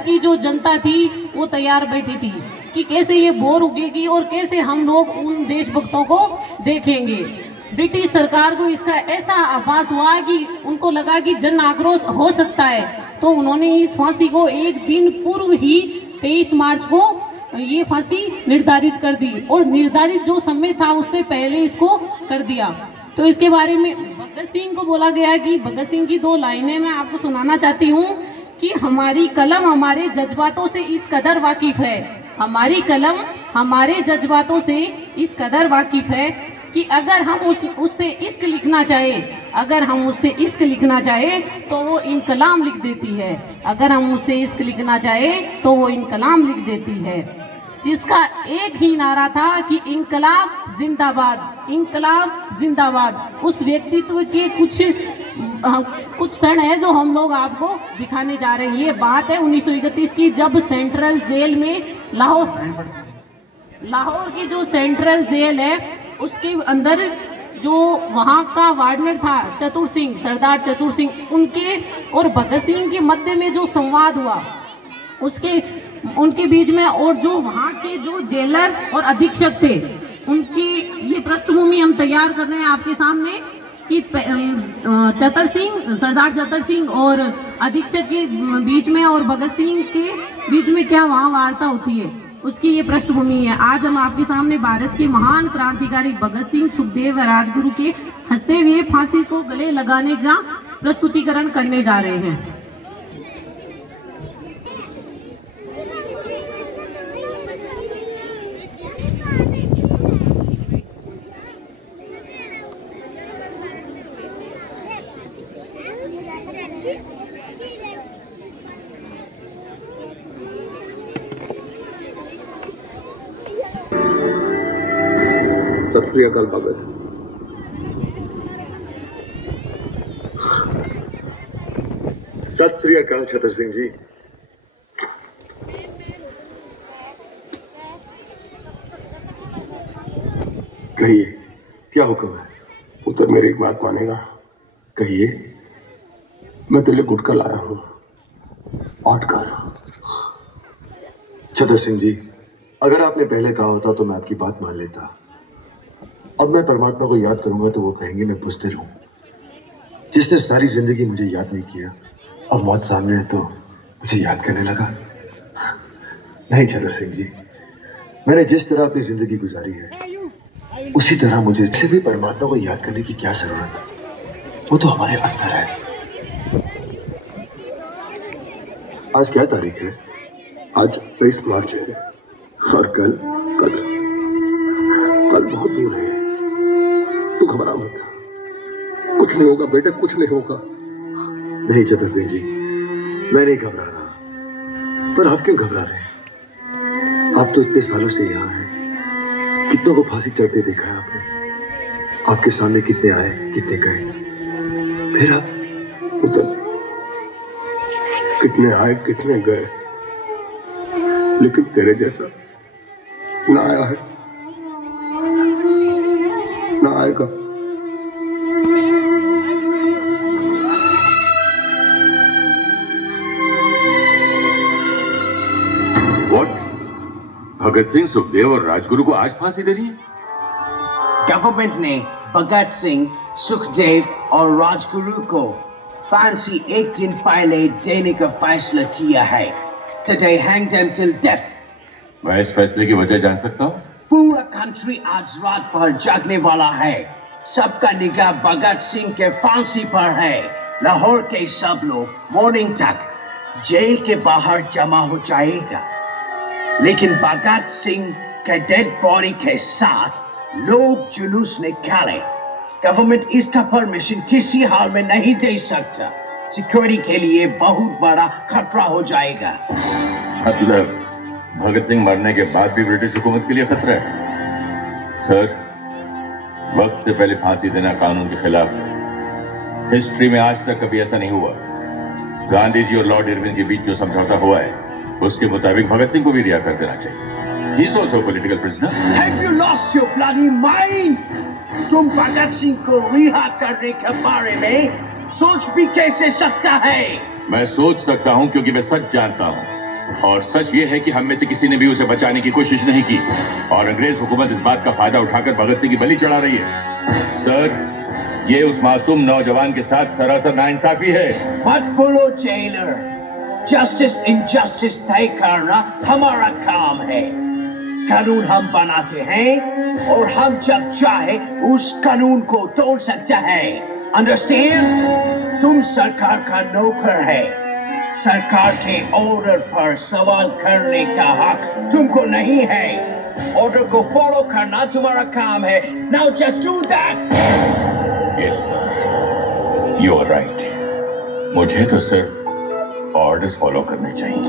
की जो जनता थी वो तैयार बैठी थी कि कैसे ये बोर उगेगी और कैसे हम लोग उन देशभक्तों को देखेंगे। ब्रिटिश सरकार को इसका ऐसा आभास हुआ कि उनको लगा कि जन आक्रोश हो सकता है, तो उन्होंने इस फांसी को एक दिन पूर्व ही 23 मार्च को ये फांसी निर्धारित कर दी और निर्धारित जो समय था उससे पहले इसको कर दिया। तो इसके बारे में भगत सिंह को बोला गया कि भगत सिंह की 2 लाइनें मैं आपको सुनाना चाहती हूँ कि हमारी कलम हमारे जज्बातों से इस कदर वाकिफ है, हमारी कलम हमारे जज्बातों से इस कदर वाकिफ है कि अगर हम उससे इश्क लिखना चाहे, अगर हम उससे इश्क लिखना चाहे तो वो इनकलाम लिख देती है, अगर हम उससे इश्क लिखना चाहे तो वो इनकलाम लिख देती है। जिसका एक ही नारा था कि इनकलाब जिंदाबाद, इनकलाब जिंदाबाद। उस व्यक्तित्व के कुछ क्षण है जो हम लोग आपको दिखाने जा रहे हैं। ये बात है 1931 की, जब सेंट्रल जेल में लाहौर की जो सेंट्रल जेल है उसके अंदर जो वहाँ का वार्डनर था चतुर सिंह, सरदार चतुर सिंह, उनके और भगत सिंह के मध्य में जो संवाद हुआ उनके बीच में, और जो वहाँ के जो जेलर और अधीक्षक थे उनकी ये पृष्ठभूमि हम तैयार कर रहे हैं आपके सामने कि सरदार चतर सिंह और अधीक्षक के बीच में और भगत सिंह के बीच में क्या वहाँ वार्ता होती है, उसकी ये पृष्ठभूमि है। आज हम आपके सामने भारत के महान क्रांतिकारी भगत सिंह, सुखदेव व राजगुरु के हंसते हुए फांसी को गले लगाने का प्रस्तुतिकरण करने जा रहे हैं। सत श्री अकाल भगत। सत श्री अकाल छतर सिंह जी। कहिए क्या हुक्म है? पुत्र मेरी एक बात मानेगा? कहिए। मैं तेरे गुटका ला रहा हूं, ऑट कर। छतर सिंह जी, अगर आपने पहले कहा होता तो मैं आपकी बात मान लेता। अब मैं परमात्मा को याद करूंगा तो वो कहेंगे मैं बुज़दिल हूं। जिसने सारी जिंदगी मुझे याद नहीं किया और मौत सामने है तो मुझे याद करने लगा। नहीं छतर सिंह जी, मैंने जिस तरह अपनी जिंदगी गुजारी है उसी तरह मुझे से भी परमात्मा को याद करने की क्या जरूरत? वो तो हमारे अंदर है। आज क्या तारीख है? आज 23 मार्च है और कल बहुत दूर है। तू घबरा मत, कुछ नहीं होगा बेटे, कुछ नहीं होगा। नहीं छतर सिंह जी, मैं नहीं घबरा रहा। पर आप क्यों घबरा रहे हैं? आप तो इतने सालों से यहाँ हैं, कितनों को फांसी चढ़ते देखा है आपने। आपके सामने कितने आए, कितने गए, फिर आप उतर। कितने आए, कितने गए, लेकिन तेरे जैसा ना आया है, ना आएगा। भगत सिंह, सुखदेव और राजगुरु को आज फांसी दे रही है? गवर्नमेंट ने भगत सिंह, सुखदेव और राजगुरु को फांसी एक दिन पहले देने का फैसला किया है। Today hang them till death. मैं इस फैसले की वजह जान सकता हूँ? पूरा कंट्री आज रात भर जागने वाला है। सबका निगाह भगत सिंह के फांसी पर है। लाहौर के सब लोग मॉर्निंग तक जेल के बाहर जमा हो जाएगा, लेकिन भगत सिंह के डेड बॉडी के साथ लोग जुलूस निकाले। गवर्नमेंट इसका परमिशन किसी हाल में नहीं दे सकता। सिक्योरिटी के लिए बहुत बड़ा खतरा हो जाएगा। मतलब भगत सिंह मरने के बाद भी ब्रिटिश हुकूमत के लिए खतरा है? सर, वक्त से पहले फांसी देना कानून के खिलाफ है। हिस्ट्री में आज तक कभी ऐसा नहीं हुआ। गांधी जी और लॉर्ड इरविन के बीच जो समझौता हुआ है उसके मुताबिक भगत सिंह को भी रिहा कर देना चाहिए। He is also a political prisoner. Have you lost your bloody mind? तुम भगत सिंह को रिहा करने के बारे में सोच भी कैसे सकता है? मैं सोच सकता हूं क्योंकि मैं सच जानता हूं। और सच ये है कि हम में से किसी ने भी उसे बचाने की कोशिश नहीं की और अंग्रेज हुकूमत इस बात का फायदा उठाकर भगत सिंह की बलि चढ़ा रही है। सर, ये उस मासूम नौजवान के साथ सरासर नाइंसाफी है। मत बोलो जेलर, जस्टिस इनजस्टिस तय करना हमारा काम है। कानून हम बनाते हैं और हम जब चाहे उस कानून को तोड़ सकते हैं। अंडरस्टैंड? तुम सरकार का नौकर है। सरकार के ऑर्डर पर सवाल करने का हक तुमको नहीं है। ऑर्डर को फॉलो करना तुम्हारा काम है। Now just do that. Yes sir, you are right. मुझे तो सिर्फ ऑर्डर्स फॉलो करने चाहिए।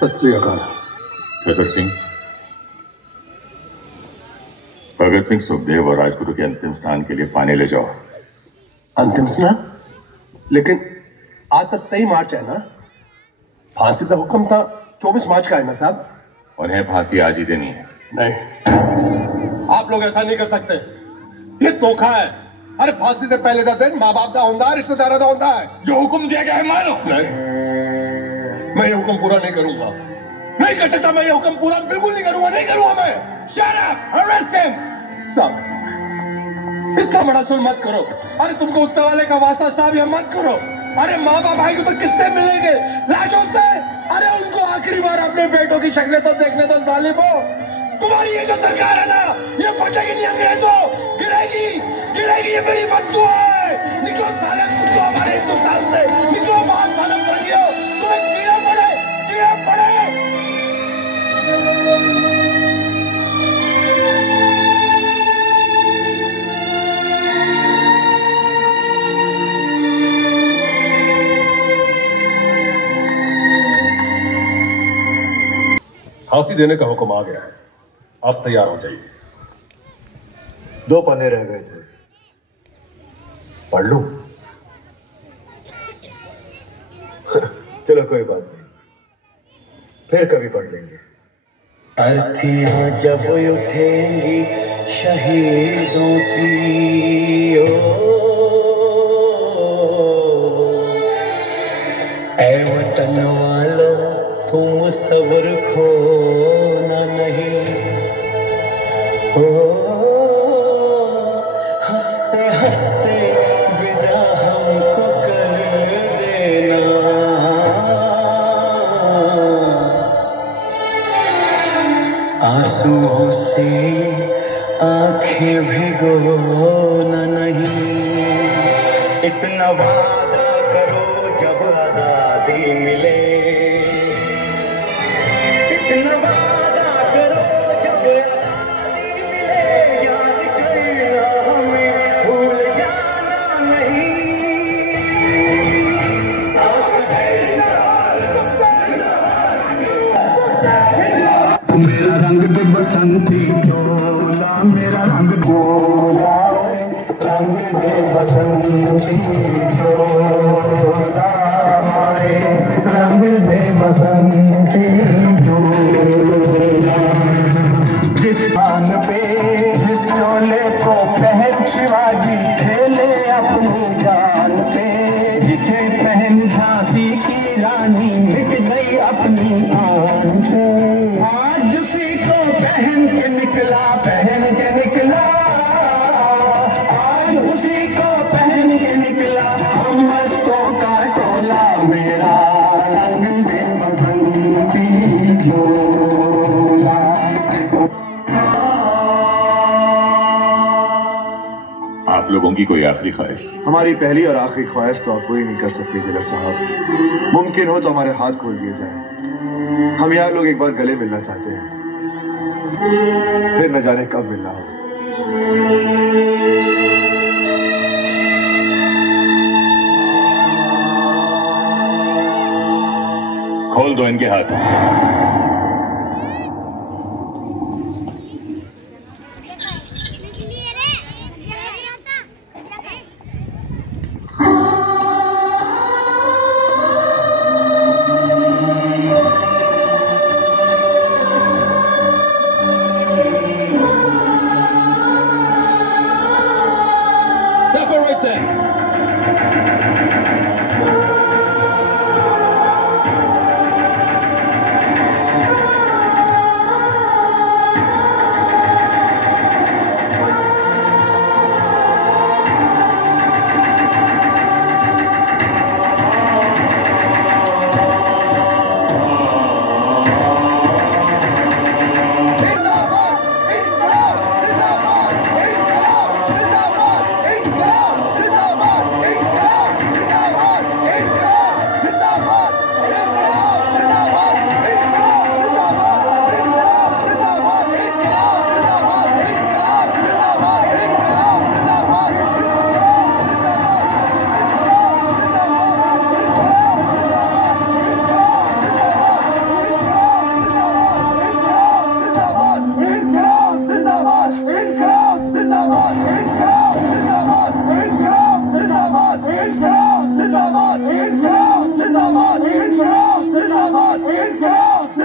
सत श्री अकाल। भगत सिंह सुखदेव और राजगुरु के अंतिम स्नान के लिए पानी ले जाओ। अंतिम स्नान? लेकिन आज तक 23 मार्च है ना? फांसी का हुक्म था 24 मार्च का है ना साहब? उन्हें फांसी आज ही देनी है। नहीं, आप लोग ऐसा नहीं कर सकते। ये धोखा है। अरे फांसी से पहले का दिन माँ बाप का होता है, रिश्तेदारों का होता है। जो हुक्म दिया गया है मानो। नहीं, मैं ये हुक्म पूरा नहीं करूंगा। नहीं कर सकता मैं ये हुक्म पूरा, बिल्कुल नहीं करूंगा। नहीं करूंगा मैं। Shut up! Arrest him! साहब, इतना बड़ा सुन मत करो। अरे तुमको उत्तर वाले का वास्ता साहब ये मत करो। अरे माँ बाप भाई को तो किससे मिलेंगे? लाशों से। अरे उनको आखिरी बार अपने बेटों की शक्लें तो देखने दो जालिमो। तुम्हारी ये जो सरकार है ना, ये फटेगी नहीं अंग्रेजों। गिरेगी, गिरेगी। ये मेरी बददुआ है। निकलो साले कुत्तों हमारे हिंदुस्तान से। निकलो बाहर साले पड़ियो। तुम्हें कीड़ा पड़े, कीड़ा पड़े। फांसी देने का हुक्म आ गया है। आप तैयार हो जाइए। 2 पन्ने रह गए थे, पढ़ लूं? चलो कोई बात नहीं, फिर कभी पढ़ लेंगे। अर्थियां जब उठेंगी शहीदों की, ऐ वतन वालों तुम सब्र खोना नहीं। हंसते हंसते विदा हमको कर देना। आंसुओं से आंखें भिगोना नहीं। इतना वादा करो जब आजादी मिले। इतना वादा करो जब आजादी मिले। याद करना हमें, भूल जाना नहीं। मेरा रंग पे बसंती चोला, मेरा रंग गोला, रंग पे बसंती चोला, रंग पे बसंती चोला। जिस स्थान पे जिस चोले को पहन शिवाजी खेले अपनी जान पे, जिसे पहन झांसी की रानी मिट गई अपनी आन पे। आज उसी को पहन के निकला, पहन के निकला। आज उसी को पहन के निकला हम मस्तों का टोला। मेरा रंग में बसंती झोला। आप लोगों की कोई आखिरी ख्वाहिश? हमारी पहली और आखिरी ख्वाहिश तो आप पूरी नहीं कर सकते जिला साहब। मुमकिन हो तो हमारे हाथ खोल दिए जाए। हम यार लोग एक बार गले मिलना चाहते हैं, फिर न जाने कब मिलना हो। खोल दो इनके हाथ।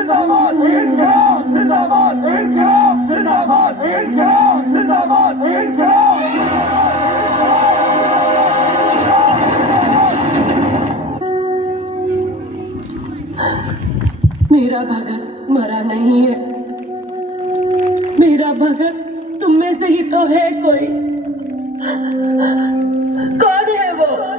जिंदाबाद इनकलाब जिंदाबाद इनकलाब जिंदाबाद इनकलाब जिंदाबाद इनकलाब। मेरा भगत मरा नहीं है, मेरा भगत तुम में से ही तो है कोई। कौन है वो?